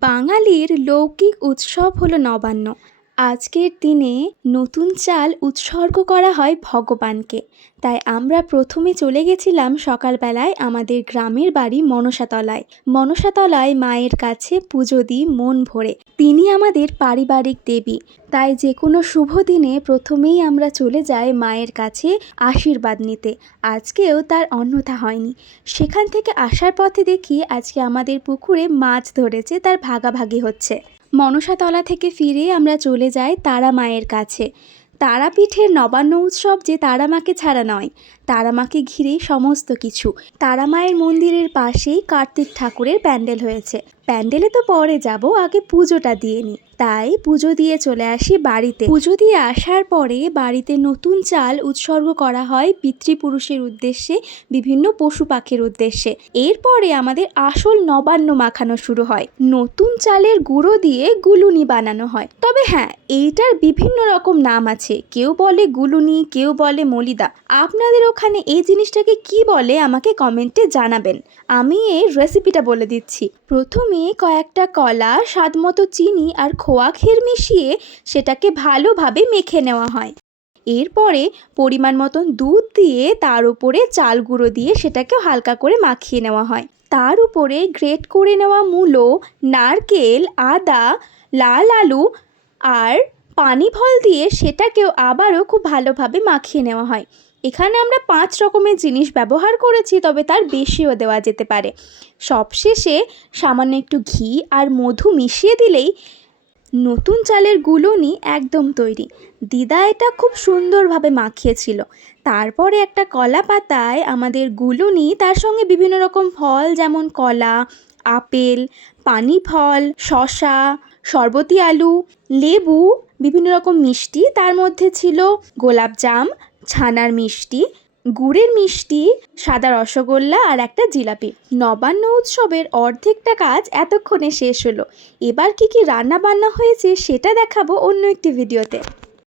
বাঙালির লৌকিক উৎসব হলো নবান্ন। আজকের দিনে নতুন চাল উৎসর্গ করা হয় ভগবানকে। তাই আমরা প্রথমে চলে গেছিলাম সকালবেলায় আমাদের গ্রামের বাড়ি মনসাতলায়। মনসাতলায় মায়ের কাছে পুজো দিই মন ভরে। তিনি আমাদের পারিবারিক দেবী। তাই যে কোনো শুভ দিনে প্রথমেই আমরা চলে যাই মায়ের কাছে আশীর্বাদ নিতে। আজকেও তার অন্যথা হয়নি। সেখান থেকে আসার পথে দেখি আজকে আমাদের পুকুরে মাছ ধরেছে, তার ভাগাভাগি হচ্ছে। মনসাতলা থেকে ফিরে আমরা চলে যাই তারা মায়ের কাছে। তারাপীঠের নবান্ন উৎসব যে তারা মাকে ছাড়া নয় তারা মাকে ঘিরেই সমস্ত কিছু। তারা মায়ের মন্দিরের পাশেই কার্তিক ঠাকুরের প্যান্ডেল হয়েছে। প্যান্ডেলে তো পরে যাব, আগে পুজোটা দিয়ে নিই তাই পুজো দিয়ে চলে আসি বাড়িতে। পুজো দিয়ে আসার পরে বাড়িতে নতুন চাল উৎসর্গ করা হয় পিতৃপুরুষের উদ্দেশ্যে, বিভিন্ন পশু পাখির উদ্দেশ্যে। এরপরে আমাদের আসল নবান্ন মাখানো শুরু হয়। নতুন চালের গুঁড়ো দিয়ে গুলুনি বানানো হয়। তবে হ্যাঁ এইটার বিভিন্ন রকম নাম আছে। কেউ বলে গুলুনি, কেউ বলে মলিদা। আপনাদের ওখানে এই জিনিসটাকে কি বলে আমাকে কমেন্টে জানাবেন। আমি এই রেসিপিটা বলে দিচ্ছি। প্রথমে কয়েকটা কলা, স্বাদমতো চিনি আর খোয়া ক্ষীর মিশিয়ে সেটাকে ভালোভাবে মেখে নেওয়া হয়। এরপরে পরিমাণ মতন দুধ দিয়ে তার উপরে চাল গুঁড়ো দিয়ে সেটাকে হালকা করে মাখিয়ে নেওয়া হয়। তার উপরে গ্রেট করে নেওয়া মূলো, নারকেল, আদা, লাল আলু আর পানি ফল দিয়ে সেটাকেও আবারও খুব ভালোভাবে মাখিয়ে নেওয়া হয়। এখানে আমরা পাঁচ রকমের জিনিস ব্যবহার করেছি, তবে তার বেশিও দেওয়া যেতে পারে। সবশেষে সামান্য একটু ঘি আর মধু মিশিয়ে দিলেই নতুন চালের গুলোনি একদম তৈরি। দিদা এটা খুব সুন্দরভাবে মাখিয়েছিল। তারপরে একটা কলা পাতায় আমাদের গুলুনি, তার সঙ্গে বিভিন্ন রকম ফল যেমন কলা, আপেল, পানি ফল শশা শরবতি আলু, লেবু বিভিন্ন রকম মিষ্টি। তার মধ্যে ছিল গোলাপজাম ছানার মিষ্টি, গুড়ের মিষ্টি, সাদা রসগোল্লা আর একটা জিলাপি। নবান্ন উৎসবের অর্ধেকটা কাজ এতক্ষণে শেষ হলো। এবার কি কি রান্না বান্না হয়েছে সেটা দেখাবো অন্য একটি ভিডিওতে।